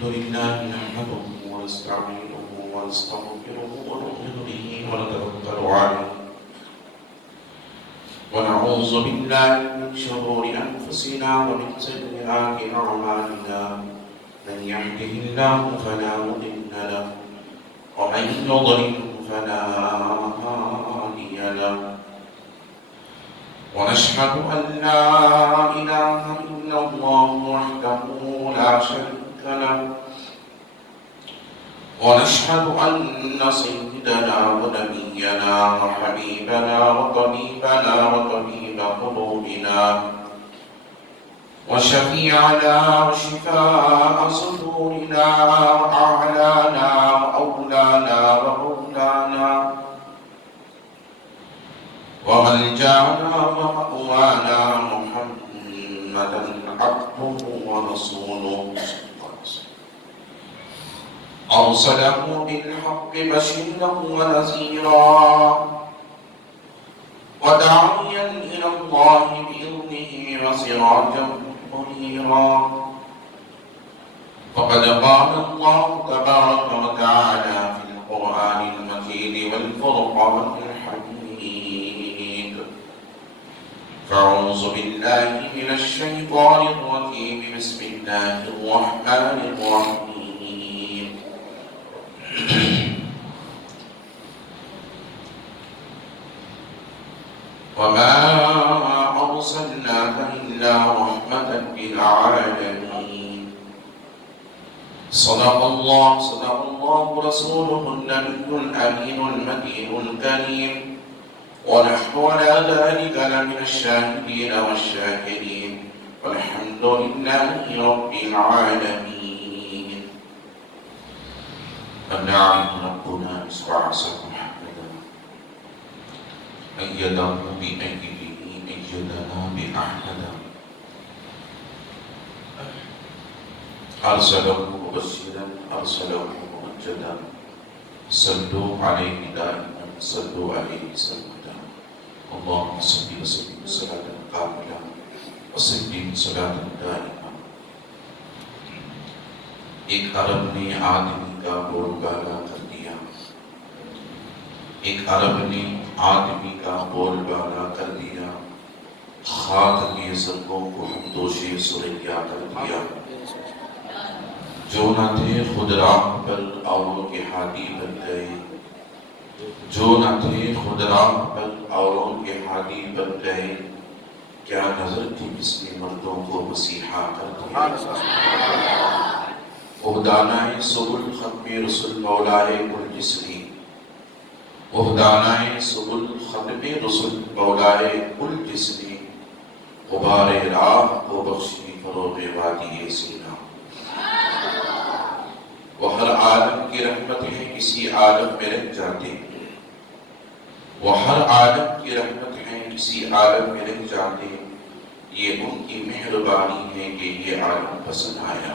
الحمد لله نحمده ونستعينه ونستغفره ونؤمن به ونتوكل عليه ونعوذ بالله من شرور أنفسنا ومن سيئات أعمالنا من يهده الله فلا مضل له ومن يضلل فلا هادي له ونشهد أن لا إله إلا الله وحده لا شريك له ونشهد أن سيدنا ونبينا وحبيبنا وطبيبنا وطبيب قلوبنا وشفيعنا وشفاء صدورنا وأعلانا وأولانا ومولانا وملجأنا ومأوانا محمدا عبده ورسوله أرسله بالحق بشيرا ونذيرا وداعيا إلى الله بإذنه وسراجا منيرا فقد قال الله تبارك وتعالى في القرآن المجيد والفرقان الحميد فأعوذ بالله من الشيطان الرجيم بسم الله الرحمن الرحيم وما أرسلناك إلا رحمة للعالمين صدق الله رسوله النبي الأمين المتين الكريم ونحن على ذلك لمن الشاهدين والشاكرين والحمد لله رب العالمين فلنعم ربنا إسوعسه محمدا أيده بأيده أيدنا بأحمد أرسله مبشرا أرسله ممجدا صلوا عليه دائما صلوا عليه سلما اللهم صل وسلم صلاة كاملة وسلم صلاة دائمة ایک عرب نے آدمی کا بول بالا کر دیا ایک عرب نے آدمی کا بول بالا کر دیا خاک کے سنگوں کو ہمدوشِ سریا کر دیا جو نہ تھے خود راہ پر اوروں کے ہادی بن گئے جو نہ تھے خود راہ پر اوروں کے ہادی بن گئے کیا نظر تھی کس نے مردوں کو مسیحا کر دیا اہدانائے سبل ختم رسل مولائے کل جسمی اہدانائے سبل ختم رسل مولائے کل جسمی غبار راہ کو بخشی فروغ وادی سینہ وہ ہر عالم کی رحمت ہے کسی عالم میں رہ جاتے وہ ہر عالم کی رحمت ہے کسی عالم میں رہ جاتے یہ ان کی مہربانی ہے کہ یہ عالم پسند آیا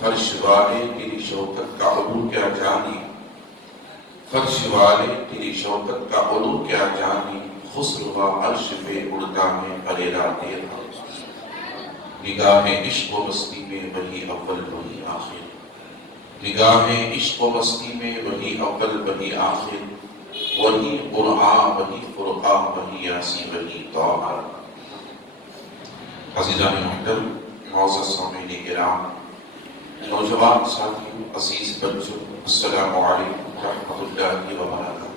فرش والے تیری شوکت کا علو کیا جانی فرش والے تیری شوکت کا علو کیا جانی خسروا عرش پہ اڑتا ہے پریرا تیرا نگاہ عشق و مستی میں وہی اول وہی آخر نگاہ عشق و مستی میں وہی اول وہی آخر وہی قرآن وہی فرقان وہی یاسی وہی طاہر عزیزان محترم معزز سامعین کرام نوجوان ساتھیوں عزیز بچوں السلام علیکم ورحمۃ اللہ وبرکاتہ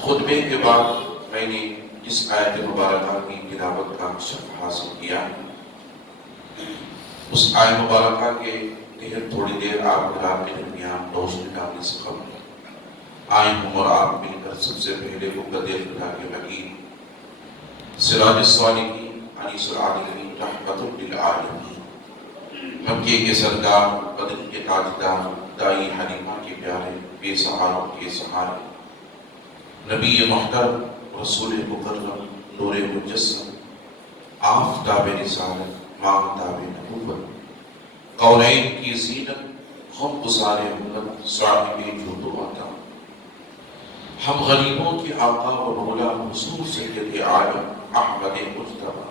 خطبے کے بعد میں نے جس آیت مبارکہ کی تلاوت کا شرف حاصل کیا اس آیت مبارکہ کے تحت تھوڑی دیر آپ حضرات کے درمیان روشنی ڈالنے سے قبل آئیں ہم اور آپ مل کر سب سے پہلے مقتدر خدا کے وکیل سراج الصالحین انیس العالمین رحمت للعالمین مکے کے سردار بدر کے تاجدار دائی حلیمہ کے پیارے بے سہاروں کے سہارے نبی محترم رسول مکرم نور مجسم آفتاب رسالت ماہتاب نبوت قولین کی زینت ہم گزار ملت صاحب جود و عطا ہم غریبوں کے آقا و مولا حضور سید عالم احمد مجتبی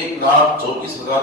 1,24,000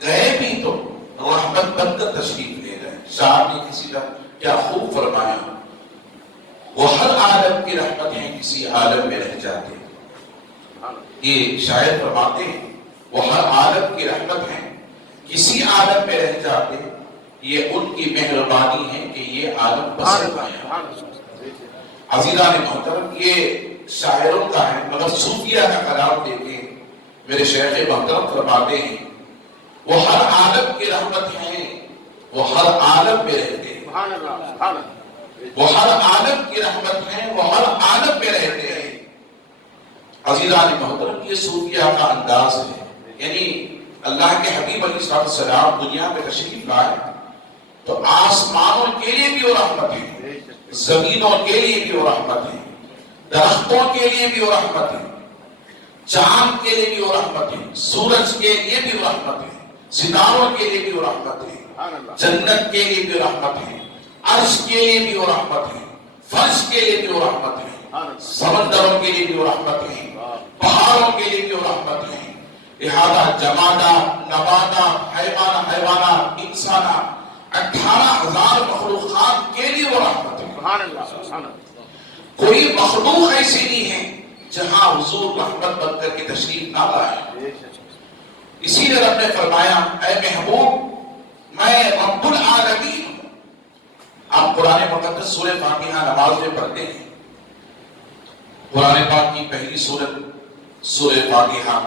گئے بھی تو رحمت بن کر تشریف لے گئے. شاعر نے کسی کا کیا خوب فرمایا، وہ ہر عالم کی رحمت ہے کسی عالم میں رہ جاتے. یہ شاعر فرماتے ہیں وہ ہر عالم کی رحمت ہے کسی عالم میں رہ جاتے، یہ ان کی مہربانی ہے کہ یہ عالم پسند آیا. عزیزان محترم، یہ شاعروں کا ہے، مگر صوفیہ کا کلام دیکھیں. میرے شیخ محترم فرماتے ہیں وہ ہر عالم کی رحمت ہے، وہ ہر عالم میں رہتے ہیں. وہ ہر عالم کی رحمت ہے، وہ ہر عالم میں رہتے ہیں. عزیزان محترم، یہ صوفیہ کا انداز ہے. یعنی اللہ کے حبیب علیہ السلام دنیا میں تشریف لائے تو آسمانوں کے لیے بھی وہ رحمت ہے، زمینوں کے لیے بھی وہ رحمت ہے، درختوں کے لیے بھی وہ رحمت ہے، چاند کے لیے بھی وہ رحمت ہے، سورج کے لیے بھی وہ رحمت ہے، ستاروں کے لیے بھی وہ رحمت ہے، جنت کے لیے بھی وہ رحمت ہے، عرش کے لیے بھی وہ رحمت ہے، فرش کے لیے بھی وہ رحمت ہے، سمندروں کے لیے بھی وہ رحمت ہے، پہاڑوں کے لیے بھی وہ رحمت ہے. لہذا جمادہ، نباتہ، حیوانہ، انسانہ، 18,000 مخلوقات کے لیے وہ رحمت ہے. کوئی مخلوق ایسی نہیں ہے جہاں حضور رحمت بن کر کے تشریف نہ لائے. اسی لیے رب نے فرمایا اے محبوب میں رب العالمین ہوں. آپ قرآن مقدس سورہ فاتحہ نماز میں پڑھتے ہیں. قرآن پاک کی پہلی سورت سورہ فاتحہ.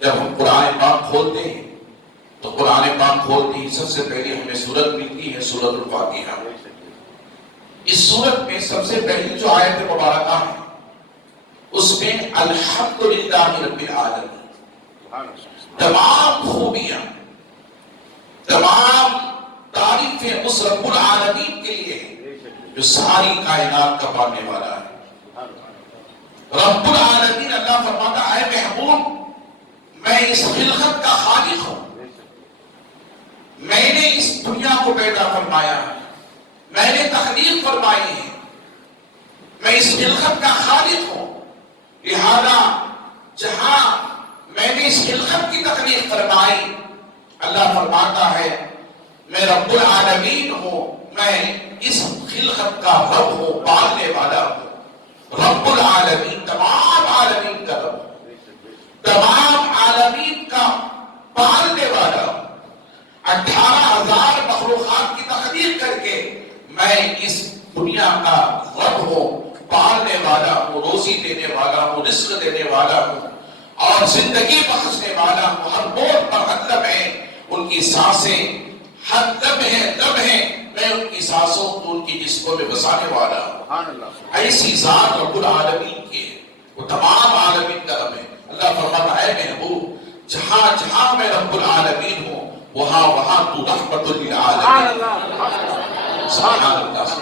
جب ہم قرآن پاک کھولتے ہیں تو قرآن پاک کھولتے ہی سب سے پہلے ہمیں سورت ملتی ہے سورت الفاتحہ. اس سورت میں سب سے پہلی جو آیت مبارکہ ہے اس میں الحمدللہ رب العالمین، تمام خوبیاں، تمام تعریفیں اس رب العالمین کے لیے ہیں جو ساری کائنات کا پالنے والا ہے. رب العالمین اللہ فرماتا ہے محبوب میں اس خلقت کا خالق ہوں، میں نے اس دنیا کو پیدا فرمایا ہے، میں نے تخلیق فرمائی ہے، میں اس خلقت کا خالق ہوں. لہذا جہاں میں نے اس خلقت کی تخلیق فرمائی، اللہ فرماتا ہے میں رب العالمین ہوں، میں اس خلقت کا رب ہوں، پالنے والا ہوں. رب العالمین تمام عالمین کا رب، تمام عالمین کا پالنے والا ہوں. 18,000 مخلوقات کی تخلیق کر کے میں اس دنیا کا رب ہوں، پالنے والا ہوں، روزی دینے والا ہوں، رزق دینے والا ہوں اور زندگی بخشنے والا ہوں. ہر موت پر ہر لمحے ان کی سانسیں، ہر لمحے میں ان کی سانسوں کو ان کی جسموں میں بسانے والا ہوں. ایسی ذات رب العالمین کی ہے، وہ تمام عالمین کا رب ہے. اللہ فرماتا ہے محبوب جہاں جہاں میں رب العالمین ہوں وہاں وہاں تو رحمت للعالمین. سبحان اللہ.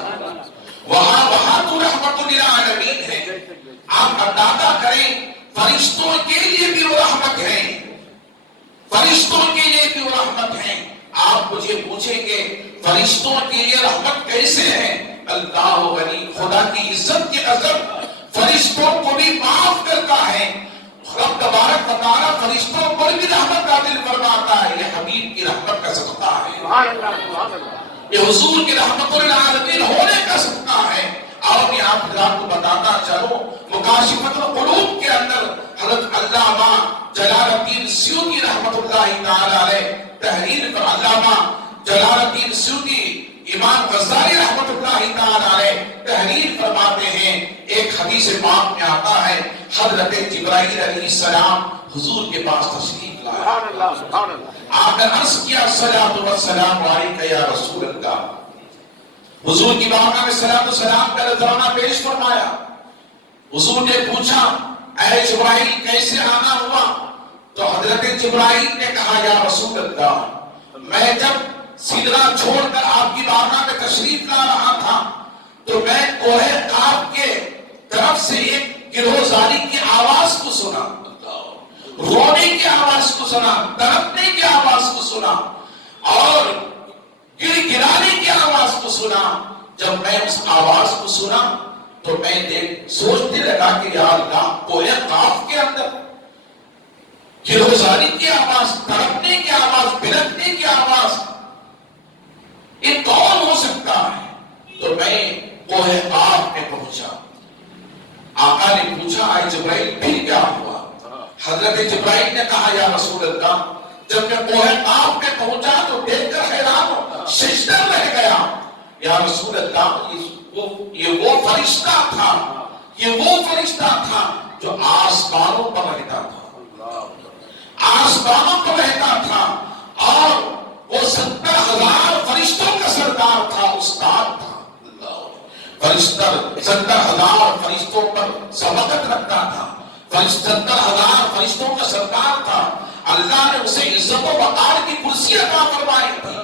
وہاں وہاں تو رحمت للعالمین ہے. آپ اندازہ کریں فرشتوں کے لیے بھی وہ رحمت ہے، فرشتوں کے لیے بھی وہ رحمت ہے. آپ مجھے پوچھیں گے فرشتوں کے لیے رحمت کیسے ہے؟ اللہ غنی، خدا کی عزت کی قسم فرشتوں کو بھی معاف کرتا ہے. رب تبارک و تعالی فرشتوں پر بھی رحمت نازل فرماتا ہے. یہ حبیب کی رحمت کا صدقہ ہے، یہ حضور کی رحمت للعالمین ہونے کا صدقہ ہے. اور میں آپ حضرات کو بتاتا چلوں مکاشفۃ القلوب کے اندر حضرت علامہ جلال الدین سیوطی رحمت اللہ تعالی علیہ تحریر پر، علامہ جلال الدین سیوطی امام غزالی رحمت اللہ تعالی علیہ تحریر فرماتے ہیں. ایک حدیث پاک میں آتا ہے حضرت جبرائیل علیہ السلام حضور کے پاس تشریف لائے. آپ نے عرض کیا الصلاۃ والسلام علیک یا رسول اللہ. حضور کی بارگاہ میں صلاۃ و سلام کا نذرانہ پیش فرمایا. حضور نے پوچھا اے جبرائیل کیسے آنا ہوا؟ تو حضرت جبرائیل نے کہا یا رسول اللہ میں جب سدرہ چھوڑ کر آپ کی بارگاہ میں تشریف لا رہا تھا تو میں کوہ قاف کے طرف سے ایک گروہزاری کی آواز کو سنا، رونے کی آواز کو سنا، تڑپنے کی آواز کو سنا اور گر گرانے کی آواز کو سنا. جب میں اس آواز کو سنا تو میں سوچنے لگا کہ یا اللہ کوہ قاف کے اندر گلوزاری کی آواز، تڑپنے کی آواز، بلکنے کی آواز، یہ کون ہو سکتا ہے؟ تو میں کوہ قاف میں پہنچا. آقا نے پوچھا اے جبرائیل پھر کیا ہوا؟ حضرت جبرائیل نے کہا یا رسول اللہ جب میں کوہ قاف میں پہنچا تو دیکھ کر حیران ہو، سجدہ رہ گیا. یا رسول اللہ یہ وہ فرشتہ تھا، یہ وہ فرشتہ تھا جو آسمانوں پر رہتا تھا، آسمانوں پر رہتا تھا، اور وہ 70,000 فرشتوں کا سردار تھا، استاد تھا. فرشتہ 70,000 فرشتوں پر سبقت رکھتا تھا، 70,000 فرشتوں کا سردار تھا. اللہ نے اسے عزت و وقار کی کرسی عطا فرمائی تھی،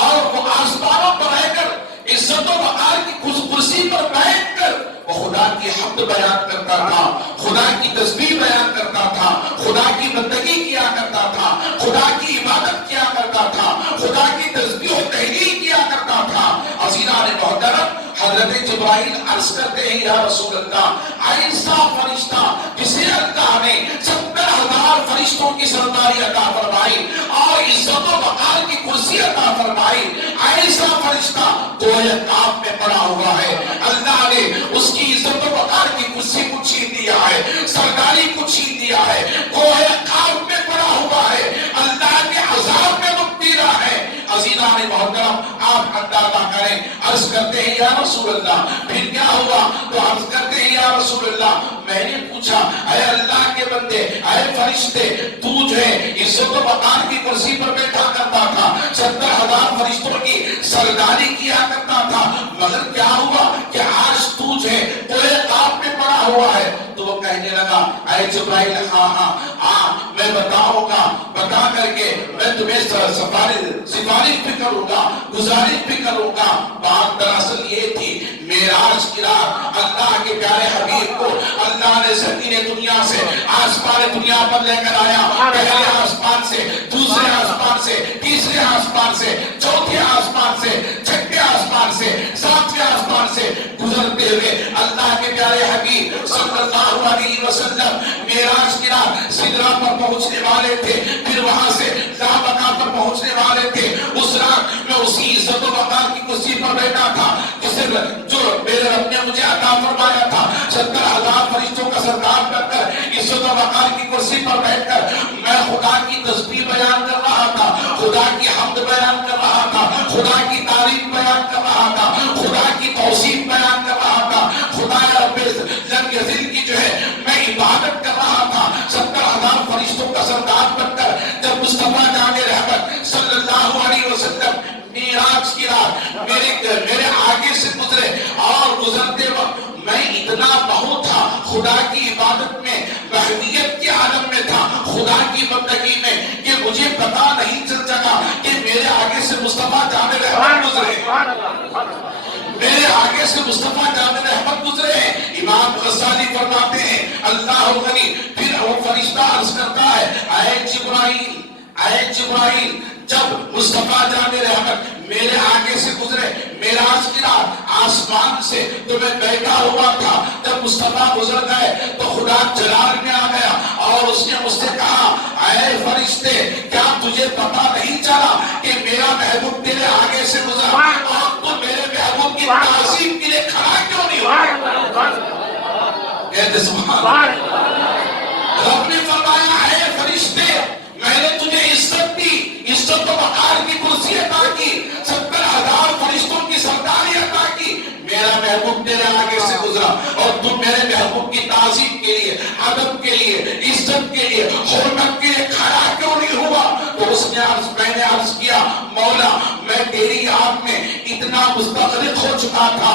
اور وہ آسمانوں پر رہ کر عزت و وقار کی کرسی پر بیٹھ کر وہ خدا کی حمد بیان کرتا تھا، خدا کی تسبیح بیان کرتا تھا، خدا کی بندگی کیا کرتا تھا، خدا کی عبادت کیا کرتا تھا، خدا کی تسبیح و تحلیل کیا کرتا تھا. عزیزان محترم، حضرت جبرائیل عرض کرتے ہیں یا رسول اللہ ایسا فرشتہ جسے اللہ نے 70,000 فرشتوں کی سرداری عطا فرمائی اور عزت و وقار کی کرسی عطا فرمائی، ایسا فرشتہ کوہ قاف میں پڑا ہوا ہے. اللہ نے اس کی عزت و وقار کی کرسی کو چھین دیا ہے، سرداری کو چھین دیا ہے، کوہ قاف میں پڑا ہوا ہے، اللہ کے عذاب میں مبتلا ہے. عزیزان محترم، آپ اندازہ کریں. عرض کرتے ہیں یا رسول اللہ پھر کیا ہوا؟ تو عرض کرتے ہیں یا رسول اللہ میں نے پوچھا اے اللہ کے بندے، اے فرشتے، تو جو ہے عزت و وقار کی کرسی پر بیٹھا کرتا تھا، 70,000 فرشتوں کی سرداری کیا کرتا تھا، مگر کیا ہوا کہ آج تو جو ہے کوہ قاف میں پڑا ہوا ہے؟ تو وہ کہنے لگا اے جبرائیل ہاں میں بتاؤں گا، بتا کر کے میں تمہیں سفارش بھی کروں گا، گزارش بھی کروں گا. بات دراصل یہ تھی معراج کی رات اللہ کے پیارے حبیب کو اللہ نے زمین دنیا سے آسمان دنیا پر لے کر آیا. پہلے آسمان سے، دوسرے آسمان سے، تیسرے آسمان سے، چوتھے آسمان سے، چھٹے آسمان سے، ساتویں آسمان سے گزرتے ہوئے اللہ کے پیارے حبیب صلی اللہ علیہ وسلم معراج کی رات سدرہ پر پہنچنے والے تھے، پھر وہاں سے لامکہ پر پہنچنے والے تھے. اس رات میں اسی عزت و وقار کی کرسی پر بیٹھا تھا جسے جو میرے رب نے مجھے عطا فرمایا تھا. 70,000 فرشتوں کا سردار کر کر عزت و وقار کی کرسی پر بیٹھ کر میں خدا کی تسبیح بیان کر رہا تھا، خدا کی حمد بیان کر رہا تھا، خدا کی تعریف بیان کر رہا تھا، خدا کی توصیف بیان کر رہا تھا، خدا رب جل ذل کی جو ہے میں عبادت کر رہا تھا. 70,000 فرشتوں کا سردار بن کر جب مصطفیٰ جان رحمت صلی اللہ علیہ وسلم معراج کی رات میرے آگے سے گزرے، اور گزرتے وقت میں اتنا بہت تھا خدا کی عبادت میں، وحدیت کے عالم میں تھا، خدا کی بندگی میں، کہ مجھے پتا نہیں چل سکا کہ میرے آگے سے مصطفیٰ جان رحمت گزرے، میرے آگے سے مصطفیٰ جان رحمت گزرے. امام غزالی فرماتے ہیں اللہ غنی. پھر وہ فرشتہ عرض کرتا ہے اے جبرائیل، اے جبرائیل، جب مصطفیٰ جان رحمت میرے آگے سے گزرے معراج کی رات آسمان سے، تو میں بیٹھا ہوا تھا. جب مصطفیٰ گزر گئے تو خدا جلال میں آ گیا اور اس نے مجھ سے کہا اے فرشتے، کیا تجھے پتا نہیں چلا کہ میرا محبوب تیرے آگے سے گزرا اور تو میرے محبوب کی تعظیم کے لیے کھڑا کیوں نہیں ہوا؟ کہتے سبحان اللہ. رب نے فرمایا اے فرشتے، میں نے تجھے عزت دی، عزت و وقار کی کرسی عطا کی، 70,000 فرشتوں کی سرداری عطا کی. میرا محبوب تیرے آگے سے گزرا اور تم میرے محبوب کی تعظیم کے لیے، ادب کے لیے، عزت کے لیے، حرمت کے لیے کھڑا کیوں نہیں ہوا؟ تو اس نے میں نے عرض کیا مولا میں تیری یاد میں اتنا مستغرق ہو چکا تھا،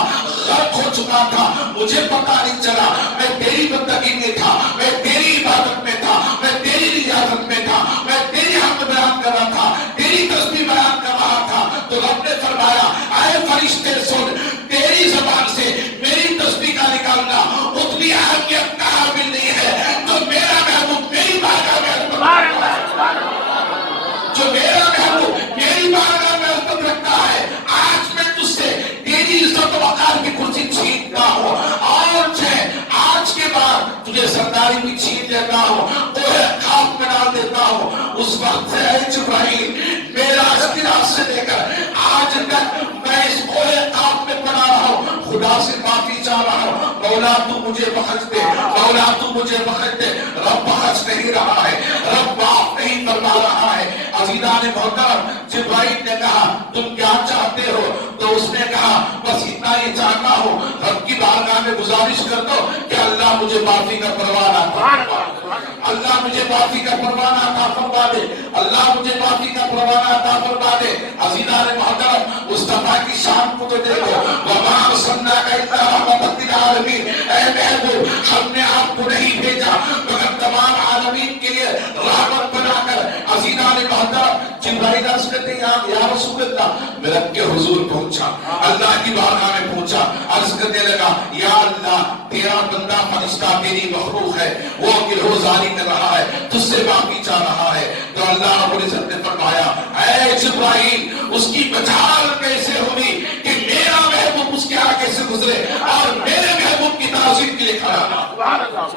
غرق ہو چکا تھا، مجھے پتا نہیں چلا. میں تیری بندگی میں تھا، میں تیری عبادت میں تھا، میں تیری ریاضت میں تھا، میں تیری حمد بیان کر رہا تھا، تیری تسبیح بیان کر رہا تھا. تو رب نے فرمایا اے فرشتے سن، تیری زبان سے میری تسبیح کا نکالنا اتنی اہمیت کا حامل نہیں ہے جو میرا محبوب میری بارگاہ میں جو میرا محبوب میری بارگاہ میں عزت رکھتا ہے. آج میں تجھ سے تیری عزت و وقار کی کرسی چھینتا ہوں اور آج کے بعد تجھے سرداری بھی چھین لیتا ہوں، کوہ قاف میں ڈال دیتا ہوں اس وقت سے اے جبرائیل میرا اختلاف سے لے کر آج تک میں اس کوئے خواب میں پڑا رہا ہوں، خدا سے معافی چاہ رہا ہوں، مولا تو مجھے بخش دے، مولا تو مجھے بخش دے۔ رب بخش نہیں رہا ہے، رب معاف نہیں فرما رہا ہے۔ عزیزان محترم، جبرائیل نے کہا تم کیا چاہتے ہو؟ تو اس نے کہا بس اتنا ہی چاہتا ہوں، رب کی بارگاہ میں گزارش کر دو کہ اللہ مجھے معافی کا پروانہ عطا فرما دے، اللہ مجھے معافی کا پروانہ عطا فرما دے، اللہ مجھے معافی کا پروانہ عطا فرما دے۔ عزیزان محترم، مصطفیٰ کی شان کو تو دیکھو، وَمَا أَرْسَلْنَاكَ إِلَّا رَحْمَةً لِّلْعَالَمِينَ، اے محبوب ہم نے آپ کو نہیں بھیجا مگر تمام عالمین کے لیے رحمت بنا کر۔ عزیزان محترم، جبرائیل عرض کرتے ہیں یا رسول اللہ، میں رب کے حضور پہنچا، اللہ کی بارگاہ میں پہنچا، عرض کرنے لگا یا اللہ تیرا بندہ فرشتہ تیری مخلوق ہے، وہ گلہوزاری کر رہا ہے، تجھ سے معافی چاہ رہا ہے۔ تو اللہ رب العزت نے فرمایا اے جبرائیل اس کی بچال کیسے ہوئی کہ میرا محبوب اس کے آگے سے گزرے اور میرے محبوب کی تعظیم کے لیے کھڑا رہا،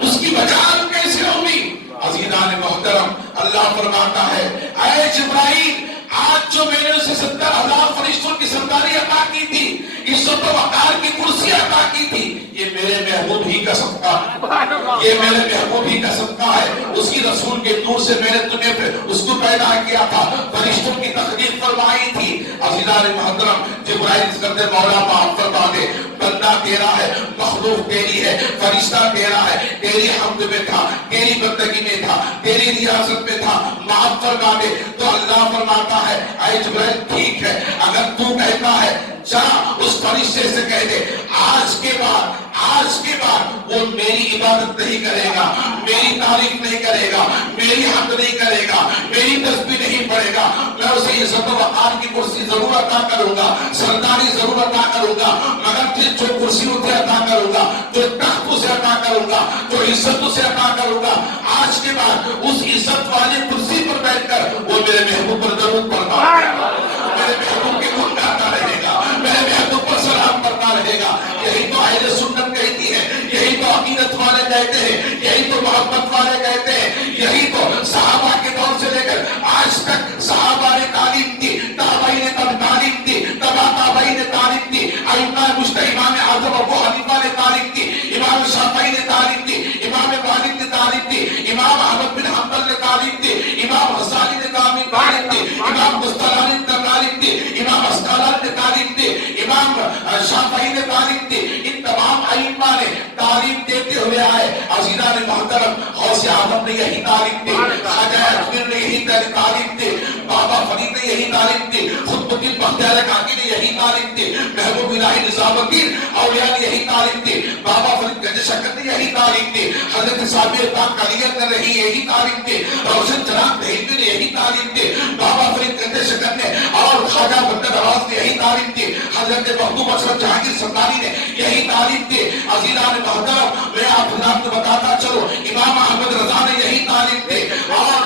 اس کی بچال کیسے ہوئی؟ عزیزان محترم، اللہ فرماتا ہے اے جبرائیل آج جو میں نے اسے 70,000 فرشتوں کی سرداری عطا کی تھی، عزت و وقار کی کرسی عطا کی تھی، یہ میرے محبوب ہی کا صدقہ ہے، یہ میرے محبوب ہی کا صدقہ ہے۔ اس کی رسول کے نور سے میں نے تمہیں اس کو پیدا کیا تھا، فرشتوں کی تخلیق فرمائی تھی۔ عزیزان محترم، جبرائیل کرتے مولا معاف فرما دے، بندہ تیرا ہے، مخلوق تیری ہے، فرشتہ تیرا ہے، تیری حمد میں تھا، تیری بندگی میں تھا، تیری ریاست میں تھا، معاف فرما دے۔ تو اللہ فرماتا ہے اے جبرائیل ٹھیک ہے، اگر تو کہتا ہے جا اس فرشتے سے کہہ دے آج کے بعد وہ میری عبادت نہیں کرے گا، میری تعریف نہیں کرے گا، میری حمد نہیں کرے گا، میری تسبیح نہیں پڑھے گا، میں اسے عزت و وقار کی کرسی ضرور عطا کروں گا، سرداری ضرور عطا کروں گا، مگر پھر جو کرسی اسے عطا کروں گا، جو تخت اسے عطا کروں گا، جو عزت اسے عطا کروں گا، آج کے بعد اس عزت والی کرسی پر بیٹھ کر وہ میرے محبوب پر درود پڑھتا رہے گا، میرے محبوب کے گن گاتا رہے گا، میرے محبوب پر سلام کرتا رہے گا۔ یہی تو اہل سنت کہتی ہے، یہی تو عقیدت والے کہتے ہیں، یہی تو محبت والے کہتے ہیں، یہی تو صحابہ کے دور سے لے کر آج تک صحابہ نے تعلیم دی، تابعین نے تعلیم دی، تبع تابعین نے تعلیم دی، ائمہ مجتہدین امام اعظم ابو حنیفہ نے تعلیم دی، امام شافعی نے تعلیم دی، امام مالک نے تعلیم دی، امام احمد بن حنبل نے تعلیم دی، امام غزالی نے تعلیم دی، امام قسطلانی نے تعلیم دی، امام اسقلانی نے تعلیم دی، امام شافعی نے تعلیم دی۔ ان تمام ائمہ نے تعلیم دیتے ہوئے آئے۔ عزیزان محترم، غوث اعظم نے یہی تعلیم دی، خواجہ اجمیر نے یہی تعلیم دی، بابا فرید نے یہی تعلیم دی، قطب الدین بختیار کاکی نے یہی تعلیم دی، محبوب الہی نظام الدین اولیاء نے یہی تعلیم دی، بابا فرید گنج شکر نے یہی تعلیم دی، حضرت صابر پاک کلیت نے رہی یہی تعلیم دی، روشن چراغ دہلوی نے یہی تعلیم دی، بابا فرید گنج شکر نے اور خواجہ بندر نواز نے یہی تعلیم دی، حضرت محبوب اشرف جہانگیر سرداری نے یہی تعلیم دی۔ عزیزان محترم، میں آپ حضرات کو بتاتا چلو امام احمد رضا نے یہی تعلیم دی، اور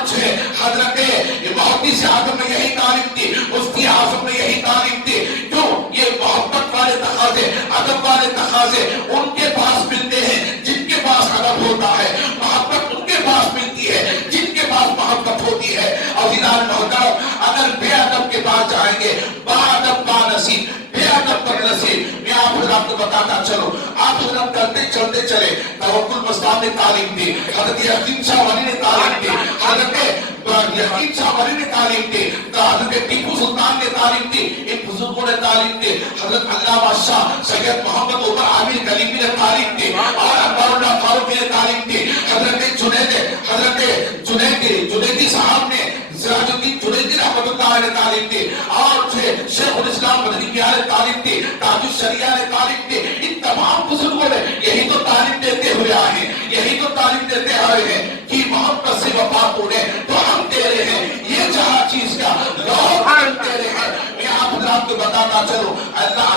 حضرت محدث اعظم نے یہی تعلیم دی، مفتی اعظم نے یہی تعلیم دی۔ کیوں؟ یہ محبت والے تقاضے، ادب والے تقاضے ان کے پاس ملتے ہیں جن کے پاس ادب ہوتا ہے، محبت ان کے پاس ملتی ہے جن کے پاس محبت ہوتی ہے۔ عزیزان محترم، اگر بے ادب کے پاس جائیں گے با ادب با نصیب، بے ادب پر نصیب۔ میں آپ حضرات کو بتاتا چلو، آپ حضرات کرتے چلتے چلے، توکل مستعد نے تعلیم دی، حضرت یقین شاہ ولی نے تعلیم دی، حضرت یقین شاہ ولی نے تعلیم دی، حضرت ٹیپو سلطان نے تعلیم دی، ان بزرگوں نے تعلیم دی، حضرت علامہ شاہ سید محمد عمر عامر کلیمی نے تعلیم دی، اور انوار اللہ فاروقی نے تعلیم دی، حضرت جنیدی صاحب نے، سراج الدین جنیدی رحمۃ اللہ نے تعلیم دی، اور شیخ الاسلام مدنی میاں نے تعلیم دی، تاج الشریعہ نے تعلیم دی۔ ان تمام بزرگوں نے یہی تو تعلیم دیتے ہوئے آئے ہیں، یہی تو تعلیم دیتے آئے ہیں کہ محبت سے وفا توڑے تو ہم تیرے ہیں، یہ جہاں چیز کا لوگ ہم تیرے ہیں۔ میں آپ حضرات کو بتاتا چلو، اللہ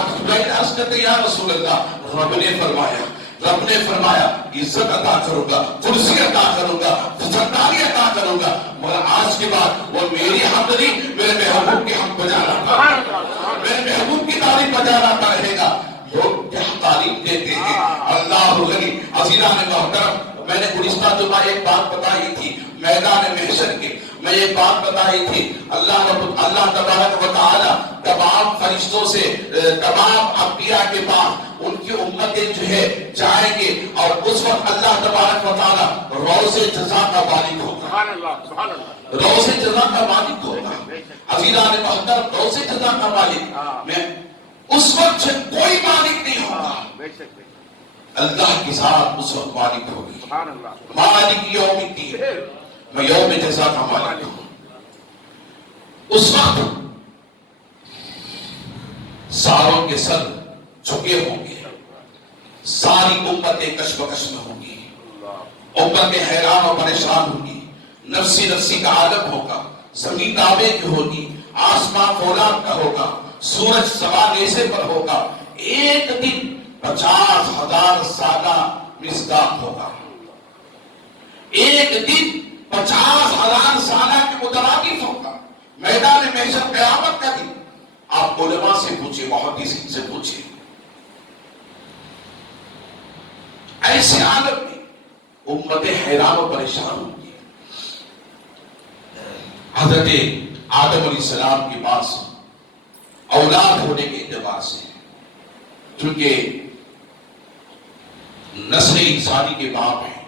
عرض کرتے یا رسول اللہ، رب نے فرمایا عزت عطا کروں گا، کرسی عطا کروں گا، سرداری عطا کروں گا، مگر آج کے بعد وہ میری حمد نہیں، میرے محبوب کی حمد بجا رہا ہے، میرے محبوب کی تعریف بجا رہا رہے گا۔ لوگ کیا تعلیم دیتے ہیں، اللہ غنی۔ عزیزان محترم، میں نے گزشتہ جمعہ ایک بات بتائی تھی میدان محشر کے، میں ایک بات بتائی تھی اللہ تبارک و تعالی تمام فرشتوں سے تمام انبیاء کے پاس ان کی امتیں جو ہے جائیں گے، اور اس وقت اللہ تبارک و تعالی روز جزا کا مالک ہوگا، سبحان اللہ سبحان اللہ، روز جزا کا مالک ہوگا، عزیزان محترم روز جزا کا مالک، میں اس وقت کوئی مالک نہیں ہوگا، اللہ کی ذات اس وقت مالک ہوگی، مالک یوم الدین، میں یوم جزا کا مالک ہوں۔ اس وقت ساروں کے سر جھکے ہوں گے، ساری امتیں کش بکش میں ہوں گی، امتیں حیران و پریشان ہوں گی، نفسی نفسی کا عالم ہوگا، زمین تابے کی ہوگی، آسمان فولاد کا ہوگا، سورج سوا نیزے پر ہوگا، ایک دن 50,000 سالہ مصداق ہوگا، ایک دن 50,000 سالہ کے مترادف ہوگا، میدان محشر قیامت کا دن۔ آپ علماء سے پوچھیں، محدثین سے پوچھیں، ایسے عالم میں امتیں حیران و پریشان ہوں گی۔ حضرت آدم علیہ السلام کے پاس اولاد ہونے کے اعتبار سے، چونکہ نسل انسانی کے باپ ہیں،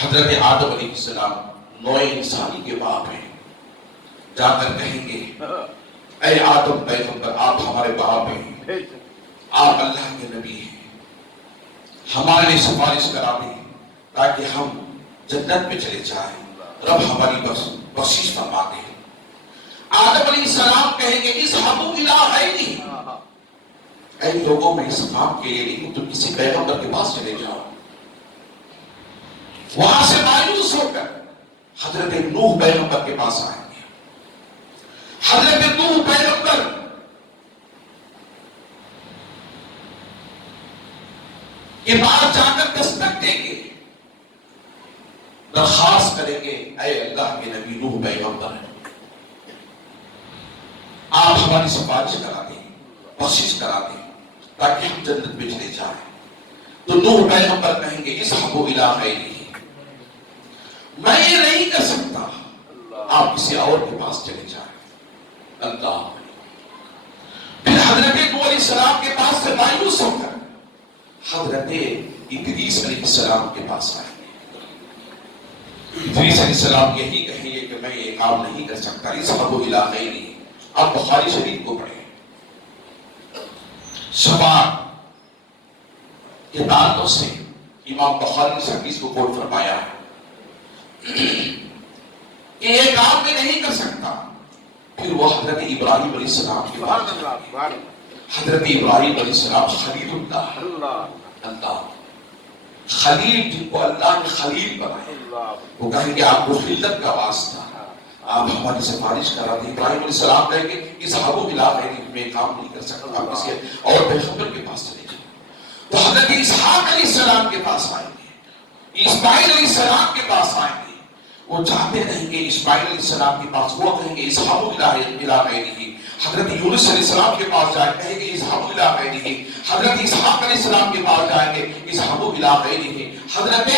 حضرت آدم علیہ السلام نوع انسانی کے باپ ہیں، جا کر کہیں گے اے آدم پیغمبر آپ ہمارے باپ ہیں، آپ اللہ کے نبی ہیں، ہمارے لیے سفارش کرا دیں تاکہ ہم جنت میں چلے جائیں، رب ہماری بخشش فرما دے۔ آدم علیہ السلام کہیں گے اذهبوا الی غیری، اے لوگوں میں اس کام کے لیے نہیں، تم کسی پیغمبر کے پاس چلے جاؤ۔ وہاں سے مایوس ہو کر حضرت نوح پیغمبر کے پاس آئیں گے، حضرت نوح پیغمبر کے پاس جا کر دستک دیں گے، درخواست کریں گے اے اللہ کے نبی نوح پیغمبر آپ ہماری سفارش کرا دیں، بخشش کرا دیں تاکہ ہم جنت میں چلے جائیں۔ تو نوح پیغمبر کہیں گے اذهبوا الی غیری، میں یہ نہیں کر سکتا، آپ کسی اور کے پاس چلے جائیں۔ اللہ، پھر حضرت نوح علیہ السلام کے پاس سے مایوس ہو کر حضرت ادریس علیہ السلام کے پاس آئیں گے۔ ادریس علیہ السلام یہی کہیں گے کہ میں یہ کام نہیں کر سکتا، اذهبوا الی غیری۔ آپ بخاری شریف کو پڑھیں، شفاعت کے تعلق سے امام بخاری نے اس حدیث کو کوٹ فرمایا ہے کہ یہ کام میں نہیں کر سکتا۔ پھر وہ حضرت ابراہیم علیہ السلام کے پاس، حضرت ابراہیم علیہ السلام خلیل اللہ خلیل، جن کو اللہ نے خلیل بنایا، وہ کہیں گے آپ کو خلت کا واسطہ، آپ ہماری سفارش کرا دیں۔ ابراہیم علیہ السلام کہیں گے اذهبوا الی غیری، میں کام نہیں کر سکتا، آپ کسی اور پیغمبر کے پاس چلے جائیں۔ تو حضرت اسحاق علیہ السلام کے پاس آئیں گے، اسماعیل علیہ السلام کے پاس آئیں گے، وہ جاتے رہیں گے اسماعیل علیہ السلام کے پاس، وہ کہیں گے اذهبوا الی غیری۔ حضرت یونس علیہ السلام کے پاس جائیں کہیں گے اذهبوا الی غیری۔ حضرت اسحاق علیہ السلام کے پاس جائیں گے اذهبوا الی غیری۔ حضرت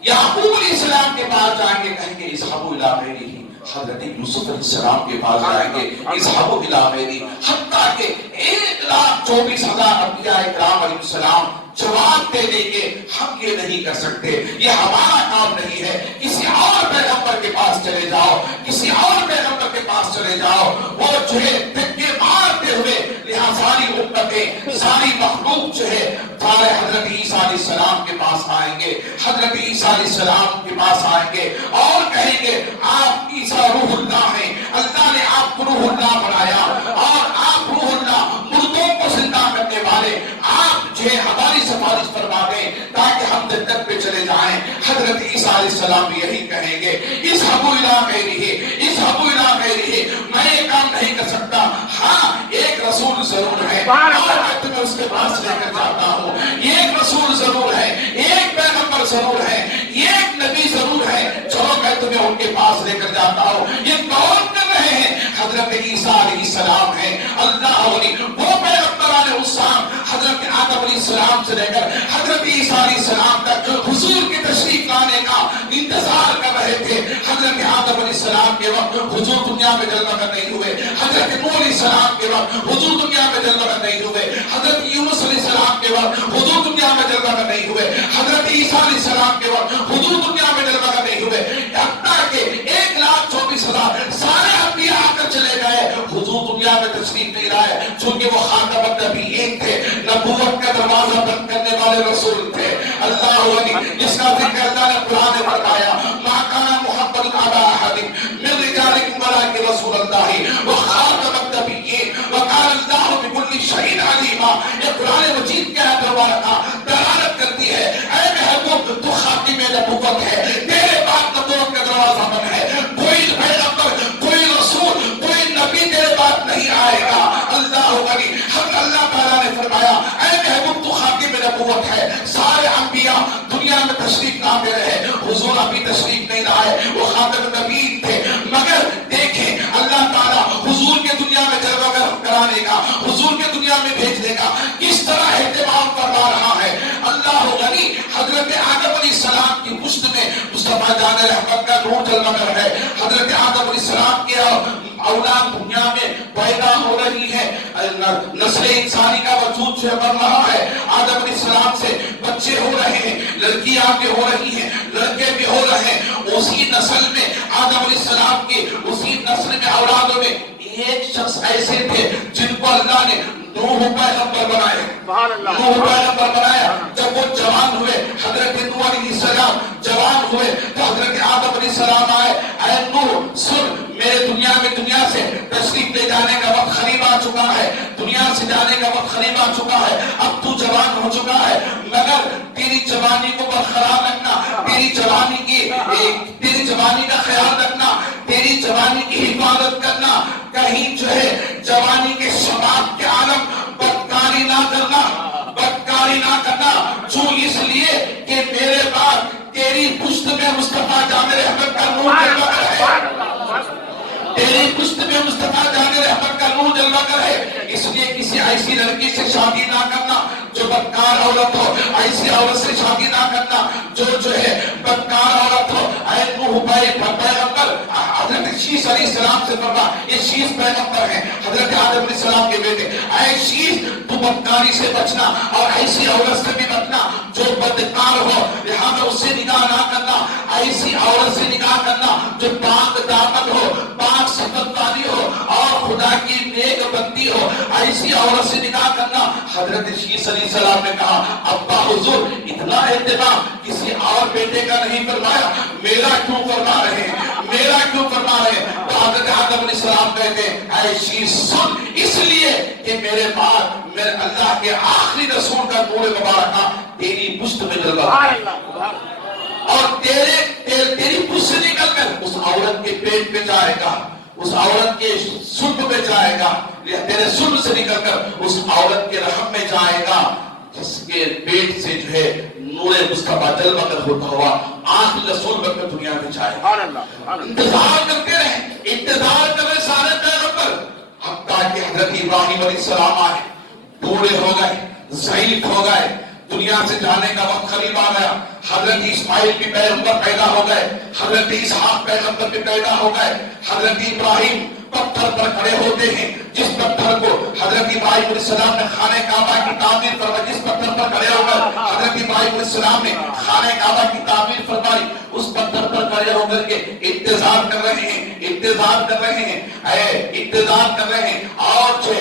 یعقوب علیہ السلام کے پاس جائیں گے کہیں گے اذهبوا الی غیری۔ حضرت یوسف علیہ السلام کے پاس جائیں گے اذهبوا الی غیری۔ حتیٰ کہ 1,24,000 انبیاء کرام علیہ السلام جواب دے دیں گے ہم یہ نہیں کر سکتے، یہ ہمارا کام نہیں ہے، کسی اور پیغمبر کے پاس چلے جاؤ، کسی اور پیغمبر کے پاس چلے جاؤ۔ وہ جو ہے دھکے مارتے ہوئے یہاں ساری امتیں، ساری مخلوق جو ہے سارے حضرت عیسیٰ علیہ السلام کے پاس آئیں گے، حضرت عیسیٰ علیہ السلام کے پاس آئیں گے اور کہیں گے آپ عیسیٰ روح اللہ ہیں، اللہ نے آپ کو روح اللہ بنایا، اور آپ روح اللہ، مردوں کو زندہ کرنے والے، آپ جو ہے ہماری سفارش فرما دیں تاکہ ہم جنت پہ چلے جائیں۔ حضرت عیسیٰ علیہ السلام یہی کہیں گے اذهبوا الی غیری، اذهبوا الی غیری، میں یہ کام نہیں کر سکتا، ہاں ایک رسول ضرور ہے اور میں تمہیں اس کے پاس لے کر جاتا ہوں، ایک رسول ضرور ہے، ایک پیغمبر ضرور ہے، ایک نبی ضرور ہے، چلو میں تمہیں ان کے پاس لے کر جاتا ہوں۔ یہ کون کر رہے ہیں؟ حضرت عیسیٰ علیہ السلام ہیں، اللہ علیہ وہ پیغمبران اسلام، حضرت آدم علیہ السلام سے لے کر حضرت عیسیٰ علیہ السلام تک حضور کی تشریف لانے کا انتظار کر رہے تھے. حضرت آدم علیہ السلام کے وقت حضور دنیا میں جلوہ گر نہیں ہوئے. حضرت نوح علیہ السلام کے وقت حضور دنیا میں جلوہ گر نہیں ہوئے. حضرت یونس علیہ السلام کے وقت حضور دنیا میں جلوہ گر نہیں ہوئے. حضرت عیسیٰ علیہ السلام کے وقت حضور دنیا میں جلوہ گر نہیں ہوئے. حتیٰ کہ 1,24,000 سارے انبیاء آ کر چلے گئے, حضور دنیا میں تشریف نہیں لائے, چونکہ وہ خاتم النبیین تھے, نبوت کا دروازہ بند کرنے والے رسول تھے. اللہ علی جس کا ذکر اللہ نے قرآن میں فرمایا, ما کان محمد ابا احد من رجالکم ولکن رسول اللہ وخاتم النبیین وکان اللہ بکل شیء علیما. یہ قرآن مجید کے آیت مبارکہ دلالت کرتی ہے, اے محبوب تو خاتم نبوت ہے, تیرے بعد نبوت کا دروازہ بند ہے, کوئی پیغمبر, کوئی رسول, کوئی نبی تیرے بعد نہیں آئے گا. اللہ علی حق اللہ تعالیٰ نے فرمایا, اے محبوب تو خاتم نبوت ہے. سارے انبیاء دنیا میں تشریف لاتے رہے, حضور ابھی تشریف نہیں لائے, وہ خاتم نبی تھے. مگر دیکھیں اللہ تعالیٰ حضور کے دنیا میں جلوہ گر کرانے کا, حضور کے دنیا میں بھیجنے کا کس طرح اہتمام فرما رہا ہے. اللہ غنی حضرت آدم علیہ السلام کی پشت میں مصطفیٰ جان رحمت کا نور جلوہ گر ہے. حضرت آدم علیہ السلام کے اولاد دنیا میں پیدا ہو رہی ہے, نسل انسانی کا وجود جو بڑھ رہا ہے. آدم علیہ السلام سے بچے ہو رہے ہیں, لڑکیاں بھی ہو رہی ہیں, لڑکے بھی ہو رہے ہیں. اسی نسل میں آدم علیہ السلام کی اسی نسل میں اولادوں میں ایک شخص ایسے تھے جن کو اللہ نے نوح پیغمبر بنائے. نوح پیغمبر بنایا. جب وہ جوان ہوئے, حضرت نوح علیہ السلام جوان ہوئے, تو حضرت آدم علیہ السلام آئے, اے نوح سن, میرے دنیا سے تشریف لے جانے کا وقت قریب آ چکا ہے, دنیا سے جانے کا وقت قریب آ چکا ہے, اب تو جوان ہو چکا ہے, مگر تیری جوانی کو برقرار رکھنا, تیری جوانی کا خیال رکھنا, تیری جوانی کی حفاظت کرنا, کہیں جو ہے جوانی کے شباب کے عالم بدکاری نہ کرنا, بدکاری نہ کرنا. جو اس لیے کہ میرے بعد تیری پشت میں مصطفیٰ جان رحمت کا نور جلوہ گر ہے, تیری پشت میں مصطفیٰ جان رحمت کا نور جلوہ گر ہے. اس لیے کسی ایسی لڑکی سے شادی نہ کرنا جو بدکار عورت ہو, ایسی عورت سے شادی نہ کرنا جو ہے بدکار عورت ہو. اے نوح پیغمبر حضرت شیش علیہ السلام سے فرما, یہ شیش پیغمبر ہیں, حضرت آدم علیہ السلام کے بیٹے. اے شیش تو بدکاری سے بچنا اور ایسی عورت سے بھی بچنا جو بدکار ہو, لہذا اس سے نکاح نہ کرنا. ایسی عورت سے نکاح کرنا جو پاک دامن ہو, پاک صفت والی ہو اور خدا کی نیک بندی ہو, ایسی عورت سے نکاح کرنا. حضرت شیش علیہ السلام نے کہا, ابا حضور اتنا اہتمام کسی اور بیٹے کا نہیں فرمایا, میرا کیوں فرما رہے ہیں, میرا کیوں فرما رہے ہیں. تو حضرت آدم علیہ السلام کہتے ہیں, اے شیش سن, اس لیے کہ میرے بعد میرے اللہ کے آخری رسول کا نور مبارکہ تیری پشت میں جلوہ ہے, اور تیری پشت سے نکل کر اس عورت کے پیٹ پہ جائے گا, اس عورت کے سلب پہ جائے گا, تیرے سلب سے نکل کر اس عورت کے رحم میں جائے گا جس کے پیٹ سے جو ہے نور مصطفیٰ جلوہ گر ہوتا ہوا آخری رسول بن کر دنیا میں جائے گا. انتظار کرتے رہے, انتظار کر رہے سارے پیغمبر, حتیٰ کہ حضرت ابراہیم علیہ السلام آئے, بوڑھے ہو گئے, ضعیف ہو گئے, دنیا سے جانے کا وقت قریب آ گیا. حضرت اسماعیل بھی پیغمبر پیدا ہو گئے, حضرت اسحاق پیغمبر بھی پیدا ہو گئے. حضرت ابراہیم پتھر پر کھڑے ہوتے ہیں, جس پتھر کو حضرت ابراہیم علیہ السلام نے خانہ کعبہ کی تعمیر فرمائی, جس پتھر پر کھڑے ہو کر حضرت ابراہیم علیہ السلام نے خانہ کعبہ کی تعمیر فرمائی, اس پتھر پر کھڑے ہو کر کے انتظار کر رہے ہیں, انتظار کر رہے ہیں, انتظار کر رہے ہیں. اور جو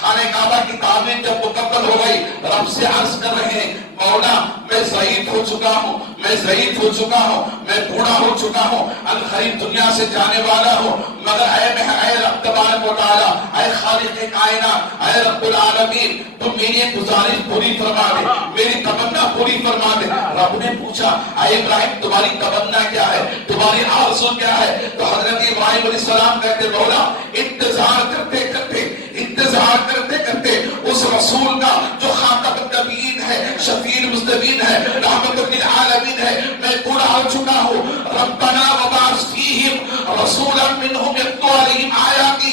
خانہ کعبہ کی تعمیر جب مکمل ہو گئی, رب سے عرض کر رہے ہیں, مولا میں ضعیف ہو چکا ہوں, میں ضعیف ہو چکا ہوں, میں بوڑھا ہو چکا ہوں, القریب دنیا سے جانے والا ہوں, مگر اے رب تبارک و تعالی, اے خالق کائنات, اے رب العالمین, تم میری گزارش پوری فرما دے, میری تمنا پوری فرما دے. رب نے پوچھا, اے ابراہیم تمہاری تمنا کیا ہے, تمہاری آرزو کیا ہے؟ تو حضرت ابراہیم علیہ السلام کہتے, مولا انتظار کرتے کرتے, انتظار کرتے کرتے اس رسول کا جو خاتم النبیین ہے, شفیع المذنبین ہے, رحمت للعالمین ہے, میں بوڑھا ہو چکا ہوں. ربنا وبعث فیہم رسولا منہم یتلو علیہم آیاتہ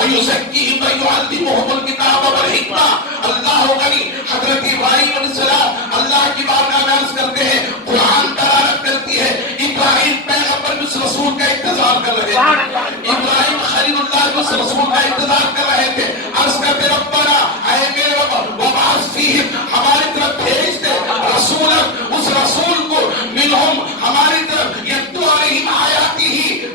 ویزکیہم ویعلمہم الکتاب والحکمہ. اللہ غنی حضرت ابراہیم علیہ انتظار کر رہے تھے، ابراہیم خلیل اللہ کے اس رسول کا انتظار کر رہے تھے۔ عرض کرتے ربنا، اے میرے رب، وبعث فیہم، ہماری طرف بھیج دے رسولا، اس رسول کو، منہم، ہماری طرف، یتلو علیہم آیاتہ،